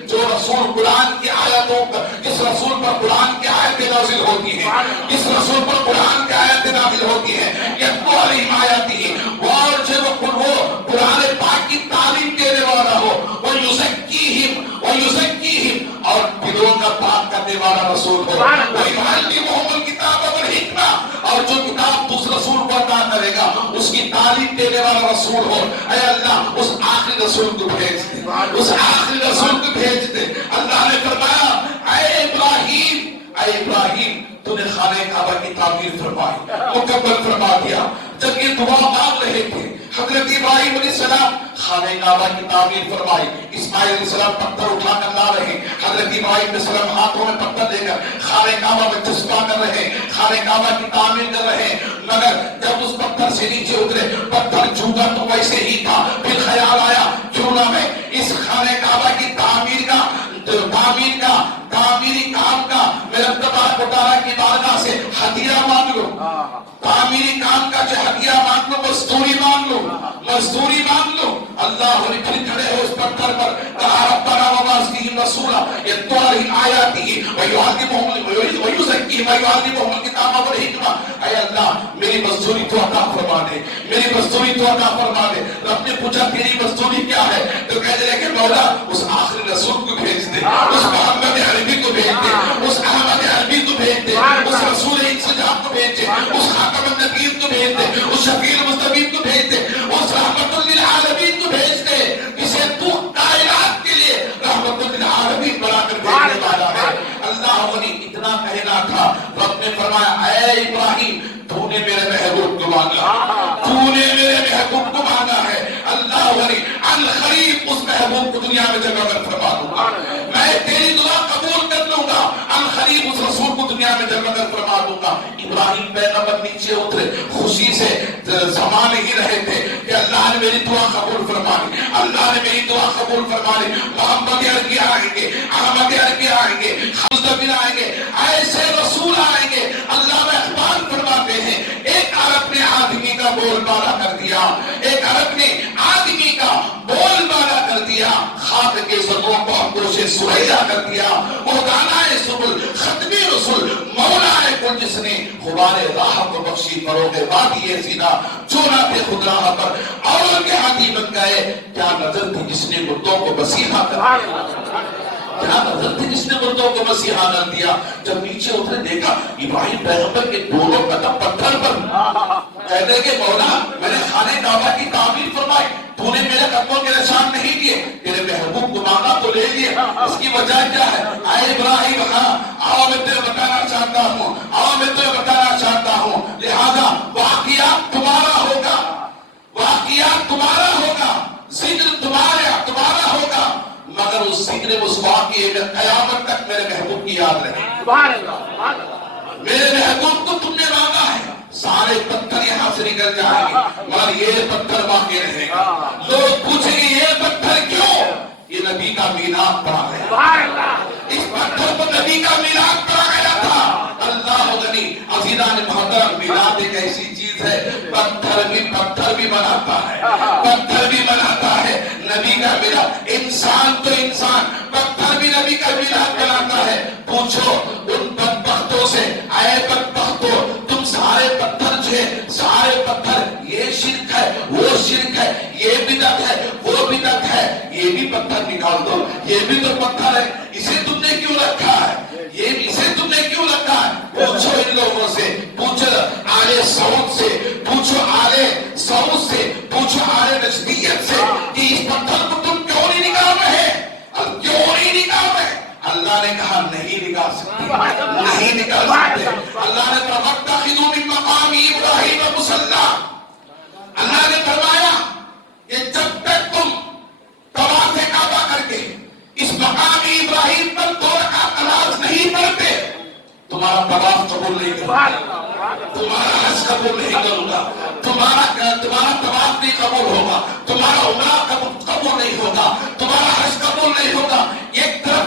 جو رسول قرآن کی آیاتوں پر، جس رسول پر قرآن کی آیتیں نازل ہوتی ہیں، جس رسول پر قرآن کی آیتیں نازل ہوتی ہیں، یتلو علیہم آیاتہ، اور جو وہ قرآن پاک کی تعلیم دینے والا ہو، وَيُزَكِّيهِمْ، اور دلوں کا پاک کرنے والا رسول ہو، وَيُعَلِّمُهُمُ الْكِتَابَ وَالْحِکْمَةَ، اور جو کتاب اس رسول کو عطا کرے گا اس کی تعلیم دینے والا رسول ہو۔ اے اللہ اس آخری رسول کو بھیج دے، اس آخری رسول کو بھیج دے۔ اللہ نے فرمایا اے ابراہیم تو نے خانہ کعبہ کی تعمیر فرمائی، مکمل فرما دیا۔ جب یہ دعا مانگ رہے تھے حضرت ابراہیم علیہ السلام خانہ کعبہ کی تعمیر فرمائی، اسماعیل علیہ السلام پتھر اٹھا کر لا رہے، حضرت ابراہیم علیہ السلام ہاتھوں میں پتھر لے کر خانہ کعبہ میں چسپاں کر رہے، خانہ کعبہ کی تعمیر کر رہے، مگر جب اس پتھر سے نیچے اترے پتھر جھوکا تو ویسے ہی تھا۔ پھر خیال آیا کیوں نہ میں اس خانہ کعبہ کی تعمیری کام کا میرے تبارک و تعالیٰ کی بارگاہ سے ہدیہ مانگ لو، تعمیری کام کا جو ہدیہ مانگ لو، مزدوری مانگ لو۔ اللہ نے پھر کھڑے ہو اس پتھر پر کہا ربنا وبعث فیہم رسولا یتلو علیہم آیاتہ ویزکیہم ویعلمہم الکتاب والحکمہ۔ اے اللہ میری مزدوری تو عطا فرما دے، میری مزدوری تو عطا فرما دے۔ رب نے پوچھا تیری مزدوری کیا ہے؟ تو کہنے لگے مولا اس آخری رسول کو بھیج دے، اس محمد عربی کو بھیج دے، اس احمد عربی کو بھیج دے، اس رسول انسجام کو بھیج دے، اس خاتم النبیین کو بھیج دے، اس شفیع المذنبین کو بھیج دے، اس رحمت للعالمین کو بھیج دے، جسے تو کائنات کے لیے رحمت للعالمین بنا کر بھیجنے والا ہے۔ اللہ نے اتنا کہنا تھا، رب نے فرمایا اے ابراہیم تو نے میرے محبوب کو مانگا، تو نے میرے محبوب کو مانگا ہے۔ اللہ ولی الخلیل اس محبوب کو دنیا میں جگہ میں فرما دوں گا، میں تیری دعا قبول کر لوں گا، الخلیل اس رسول کو دنیا میں جگہ میں فرما دوں گا۔ ابراہیم پیغمبر نیچے اترے، خوشی سے زمان ہی رہے تھے کہ اللہ نے میری دعا قبول فرما لی، اللہ نے میری دعا قبول فرما لی۔ محمد عربی آئیں گے، احمد عربی آئیں گے، خزدبین آئیں گے، ایسے رسول آئیں گے۔ اللہ میں اخبار فرماتے ہیں ایک عرب نے آدمی کا بول بالا کر دیا، ایک عرب نے آدمی کا بول بالا کر دیا، خاک کے زدوں کو ہمدوش سریعہ کر دیا۔ وہ دانائے سبل ختمی رسول مولا کل جس نے غبار راہ کو بخشی فروغ وادی سینا، جو نہ تھے خود راہ پر اور کے ہاتھی بن گئے۔ کیا نظر تھی جس نے مردوں کو مسیحا کر دیا، کیا نظر تھی جس نے مردوں کو مسیحا کر دیا۔ جب نیچے اترے دیکھا ابراہیم پیغمبر کے دونوں قدم پتھر پر، کہنے کہ مولا میں نے خانہ کعبہ کی تعمیر فرمائی، تو نے میرے قدموں کے نشان نہیں دیے، تیرے محبوب کو مانگا تو لے لیے، اس کی وجہ کیا ہے؟ اے ابراہیم آؤ میں تمہیں بتانا چاہتا ہوں، آؤ میں تمہیں بتانا چاہتا ہوں، لہذا واقعات تمہارا ہوگا، واقعات تمہارا ہوگا، ذکر تمہارا ہوگا، مگر اس ذکر اس واقعے میں قیامت تک میرے محبوب کی یاد رہے۔ میرے محبوب کو تم نے مانگا ہے، سارے پتھر یہاں سے نکل جائیں گے مگر یہ پتھر باقی رہے گا۔ لوگ پوچھیں گے یہ پتھر کیوں؟ یہ نبی کا میلاد پڑا گیا، اس پتھر پر نبی کا میلاد پڑا گیا تھا۔ اللہ غنی عزیزان محترم، میلاد ایک ایسی چیز ہے، پتھر بھی بناتا ہے، پتھر بھی بناتا ہے نبی کا میلاد۔ انسان تو انسان، پتھر بھی نبی کا میلاد بناتا ہے۔ پوچھو ان بدبختوں سے، اے بدبختوں تم سارے پتھر جو ہے، سارے پتھر یہ شرک ہے، وہ شرک ہے، یہ بدعت ہے، وہ بدعت ہے، یہ بھی پتھر نکال دو، یہ بھی تو پتھر ہے، اسے تم نے کیوں رکھا ہے، اسے تم نے کیوں رکھا ہے؟ پوچھو ان لوگوں سے، پوچھو آل سعود سے، پوچھو آل سعود سے، پوچھو آل نجدیت سے کہ اس پتھر کو تم کیوں نہیں نکال رہے، کیوں نہیں نکال رہے؟ اللہ نے کہا نہیں نکال سکتے، نہیں نکال سکتے۔ اللہ نے فَاتَّخِذُوا مِن مَّقَامِ إِبْرَاهِيمَ مُصَلًّى، اللہ نے فرمایا کہ جب تک تم طواف کعبہ کر کے اس مقام ابراہیم پر 2 رکعت نماز نہیں پڑھتے تمہارا طواف قبول نہیں کروں گا، تمہارا حج قبول نہیں کروں گا، تمہارا طواف نہیں قبول ہوگا، تمہارا عمرہ قبول نہیں ہوگا، تمہارا حج قبول نہیں ہوگا۔ ایک طرف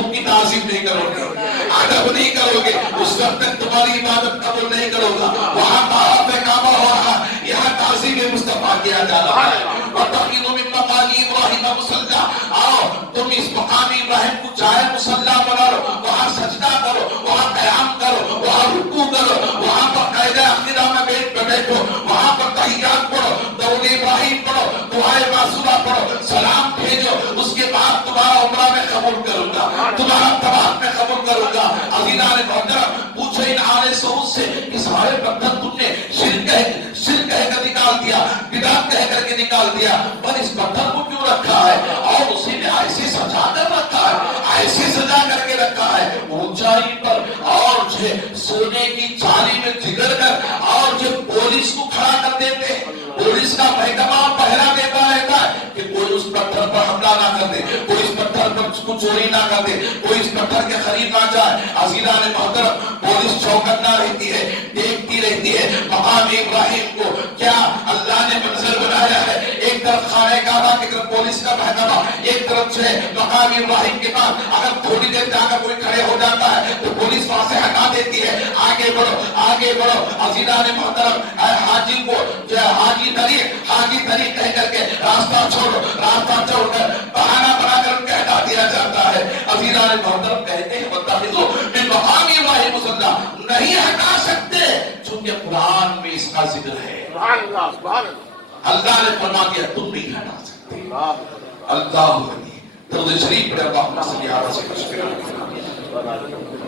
محبوب کی تعظیم نہیں کرو گے، ادب نہیں کرو گے، اس وقت تک تمہاری عبادت قبول نہیں کرو گا۔ وہاں طواف کعبہ ہو رہا، یہاں تعظیم مصطفیٰ کیا جا رہا ہے۔ وَاتَّخِذُوا مِن مَّقَامِ إِبْرَاهِيمَ مُصَلًّى، آؤ تم اس مقام ابراہیم کو جائے مصلی بنا لو، وہاں سجدہ کرو، وہاں قیام کرو، وہاں رکوع کرو، وہاں پر قاعدہ عقیدہ میں بیٹھو، وہاں پر تحیات پڑھو، درود ابراہیم پڑھو، دعائے معصورہ پڑھو، سلام بھیجو، اس کے بعد تمہارا عمرہ میں قبول کروں گا، تمہارا طواف میں قبول کروں گا۔ عزیزان محترم، پوچھو ان آل سعود سے کہ سارے پتھر تم نے شرک کہہ کر نکال دیا، بدعت کہہ کر کے نکال دیا، پر اس پتھر کو کیوں رکھا ہے اور اسی نے ایسے سجا کر رکھا ہے، ایسے سجا کر کے رکھا ہے اونچائی پر، اور جو سونے کی چالی میں جگڑ کر، اور جو پولیس کو کھڑا کر دیتے، پولیس کا محکمہ پہرا دیتا رہتا ہے کہ کوئی اس پتھر پر حملہ نہ کر دے، کوئی اس پتھر پر چوری نہ کر دے، کوئی اس پتھر کے قریب نہ جائے۔ عزیزان محترم، پولیس چوکنا رہتی ہے، دیکھتی رہتی ہے مقام ابراہیم کو، کیا اللہ نے منظر بنایا ہے، ایک طرف خانہ کعبہ کی طرف پولیس کا محکمہ، ایک طرف جو ہے مقام ابراہیم کے پاس، اگر تھوڑی دیر جا کر کوئی کھڑے ہو جاتا ہے تو پولیس وہاں سے ہٹا دیتی ہے، آگے بڑھو آگے بڑھو۔ عزیزان محترم، حاجی کو جو ہے حاجی طریق کہہ کر کے راستہ چھوڑ کر بہانہ بنا کر کے ہٹا دیا جاتا ہے۔ عزیزان محترم کہتے ہیں وَاتَّخِذُوا مِن مَّقَامِ إِبْرَاهِيمَ مُصَلًّى، نہیں ہٹا سکتے چونکہ قرآن میں اس کا ذکر ہے۔ اللہ نے فرما دیا تم نہیں ہٹا سکتے۔ اللہ درود شریف پڑھے، اللہم صلی علی سیدنا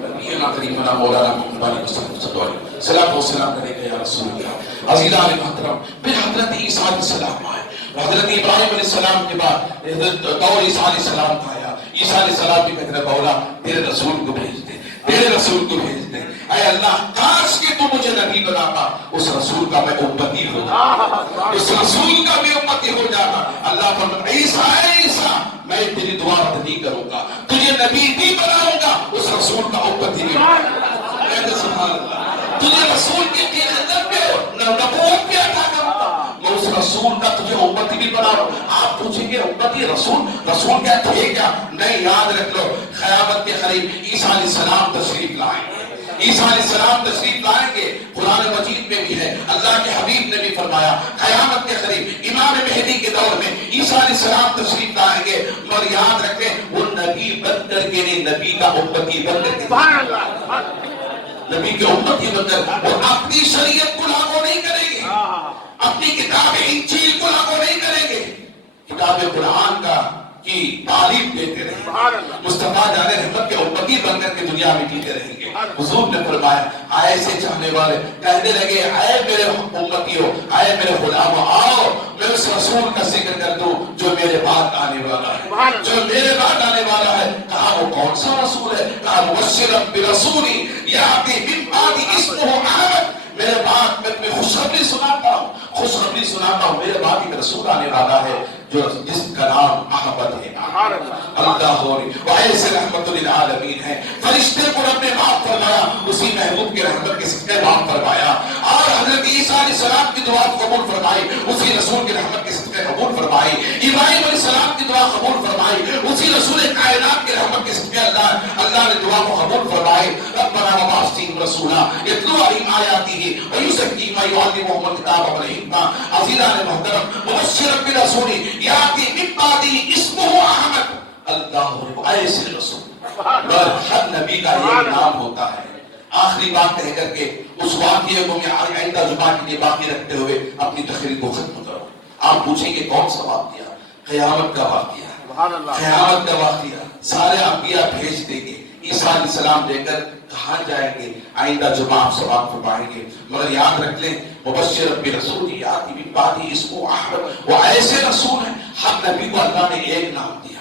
نبینا کریمنا مولانا محمد صلی اللہ علیہ وسلم، صلاۃ و سلام کرے گا یا رسول اللہ۔ عزیزان محترم، پھر حضرت عیسیٰ علیہ السلام آئے، حضرت ابراہیم علیہ السلام کے بعد دور عیسیٰ علیہ السلام کا آیا۔ عیسیٰ علیہ السلام بھی کہتے ہیں مولا تیرے رسول کو بھیج دے، تیرے رسول کو بھیج دے، اے اللہ کاش کہ تو مجھے نبی بناتا، اس رسول کا میں امتی ہو جاتا، اس رسول کا میں امتی ہو جاتا۔ اللہ فرماتا عیسیٰ عیسیٰ میں تیری دعا رد نہیں کروں گا، تجھے نبی بھی بناؤں گا، اس رسول کا امتی بھی بناؤں گا۔ کہتے سبحان اللہ، تجھے رسول کی قیادت پہ نبوت پہ عطا کروں گا، میں اس رسول کا تجھے امتی بھی بناؤں۔ آپ پوچھیں گے امتی رسول کیا تھے کیا؟ نہیں، یاد رکھ لو قیامت کے قریب عیسیٰ علیہ السلام تشریف لائیں گے، عیسیٰ علیہ السلام تشریف لائیں گے۔ قرآن مجید میں بھی ہے، اللہ کے حبیب نے بھی فرمایا قیامت کے قریب امام مہدی کے دور میں عیسیٰ علیہ السلام تشریف لائیں گے، مگر یاد رکھیں وہ نبی بن کر کے نہیں، نبی کا امتی بن کر کے، نبی کے امتی بن کر وہ اپنی شریعت کو لاگو نہیں کریں گے، اپنی کتاب انجیل کو لاگو نہیں کریں گے، کتاب قرآن کا کی تعلیم دیتے رہیں گے، مصطفیٰ جان رحمت کے امتی بن کر کے دنیا میں جیتے رہیں گے۔ حضور نے فرمایا ایسے چاہنے والے کہنے لگے اے میرے امتیوں، اے میرے غلاموں، آؤ میں اس رسول کا ذکر کر دوں جو میرے بعد آنے والا ہے، جو میرے بعد آنے والا ہے۔ کہا وہ کون سا رسول ہے؟ کہا مبشرا برسول یاتی من بعدی اسمہ احمد، میرے بعد میں تمہیں خوشخبری سناتا ہوں، خوشخبری سناتا ہوں، میرے بعد ایک رسول آنے والا ہے جو جس کا نام احمد ہے۔ اللہ وہ ایسے رحمت للعالمین ہے، فرشتے کو رب نے معاف فرمایا، اسی محبوب کے رحمت کے صدقے معاف فرمایا، اور حضرت عیسیٰ علیہ السلام کی دعا قبول فرمائی، اسی رسول کے رحمت کے صدقے قبول فرمائی، ابراہیم علیہ السلام کی دعا قبول فرمائی، اسی رسول کائنات کے رحمت کے صدقے اللہ نے دعا کو قبول فرمائی۔ ربنا وبعث فیہم رسولا یتلو علیہم آیاتہ ویزکیہم ویعلمہم الکتاب والحکمہ۔ عزیزان محترم، مبشرا برسول یاتی من بعدہ اسمہ احمد، اللہ ایسے رسول، اور ہر نبی کا یہ نام ہوتا ہے۔ آخری بات کہہ کر کے اس واقعے کو میں آئندہ جمعہ کے لیے باقی رکھتے ہوئے اپنی تقریر کو ختم کروں۔ آپ پوچھیں گے کون سا واقعہ؟ قیامت کا واقعہ، قیامت کا واقعہ۔ سارے انبیاء بھیج دیں گے، عیسیٰ علیہ السلام لے کر کہاں جائیں گے؟ آئندہ جمعہ آپ سے بات فرمائیں گے، مگر یاد رکھ لیں مبشر برسول یاتی من بعدہ اسمہ احمد، وہ ایسے رسول ہیں، ہر نبی کو اللہ نے ایک نام دیا،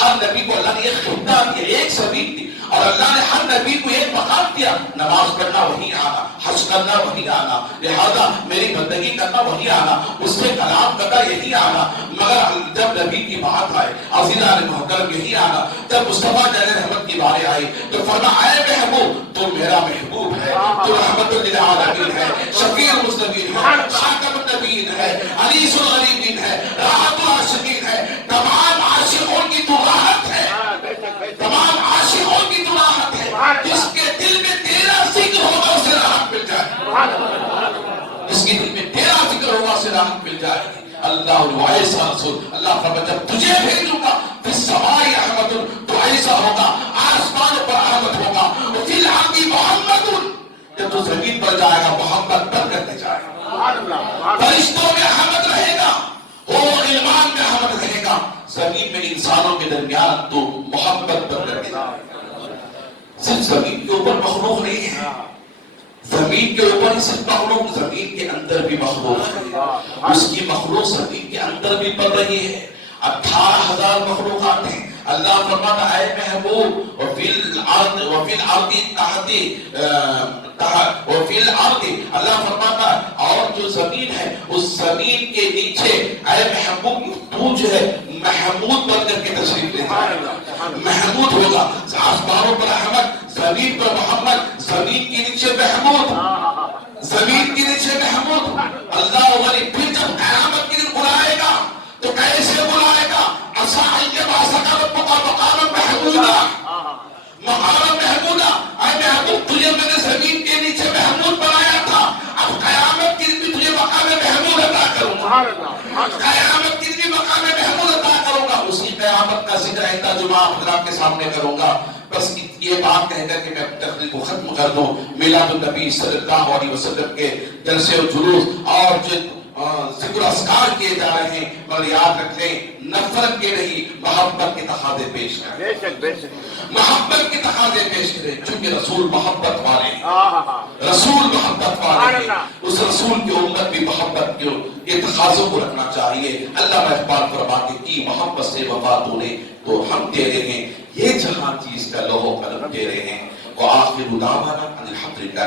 ہر نبی کو اللہ نے ایک خطہ دیا، ایک سبیل دی، اور اللہ نے ہر نبی کو ایک مقام دیا، نماز پڑھنا وہی آنا، حج کرنا وہی آنا، لہذا میری بندگی کرنا وہی آنا، اس سے کلام کرنا یہی آنا۔ مگر جب نبی کی بات آئے عزیزان محترم یہی آنا، جب مصطفیٰ جان رحمت کی بارے آئی تو فرمایا اے محبوب تو میرا محبوب ہے، تو رحمت للعالمین ہے، شفیع المذنبین ہے، خاتم النبیین ہے، انیس الغریبین ہے، راحت العاشقین ہے، تمام عاشقوں کی تو راحت ہے، تمام عاشق راحت مل جائے گی. اللہ وایسا رسول, اللہ فرماتا جب تجھے بھیجوں گا فی السماء احمد, تو ایسا ہوگا آسمان پر احمد ہوگا, فی الارض محمد, جب تو زمین پر جائے گا محمد پر کرتے جائے گا. فرشتوں میں احمد رہے گا, علمان میں احمد رہے گا, زمین میں انسانوں کے درمیان تو محبت پر کرتے جائے گا. صرف زمین کے اوپر مخلوق نہیں ہے, زمین کے اوپر ہی صرف مخلوق, زمین کے اندر بھی مخلوق ہے, اس کی مخلوق زمین کے اندر بھی پڑ رہی ہے. 18,000 مخلوقات ہیں. اللہ فرماتا ہے اے محبوب وفی الارض وفی الارض, اللہ فرماتا ہے اور جو زمین ہے اس زمین کے نیچے اے محبوب تو جو ہے محمود بن کر کے تشریف لے جائے گا, محمود ہوگا. آسمانوں پر احمد, زمین پر محمد, زمین کے نیچے محمود, زمین کے نیچے محمود. اللہ ولی پھر جب قیامت کے دن بلائے گا تو کیسے بلائے گا؟ مقام محمودہ, مقام محمودہ. اے محمود تجھے میں نے زمین کے نیچے محمود بنایا تھا, اب قیامت کے دن بھی تجھے مقام محمود عطا کروں گا, قیامت کے دن بھی مقام محمود عطا کروں گا. اسی قیامت کا ذکر ہے جمعہ حضرات کے سامنے کروں گا. بس یہ بات کہہ کر کہ میں اپنی تقریر کو ختم کر دوں. میلاد النبی صلی اللہ علیہ وسلم کے جلسے و جلوس اور جو ذکر اذکار کیے جا رہے ہیں, مگر یاد رکھ لیں نفرت کے نہیں محبت کے تقاضے پیش کریں, محبت کے تقاضے پیش کریں, چونکہ رسول محبت والے ہیں, رسول محبت والے ہیں. اس رسول کی امت بھی محبت کے تقاضوں کو رکھنا چاہیے. اللہ میں اقبال فرماتے کی محبت سے وفا تو نے تو ہم تیرے ہیں, یہ جہاں چیز کا لوح و قلم تیرے ہیں. وآخر دعوانا الحمدللہ.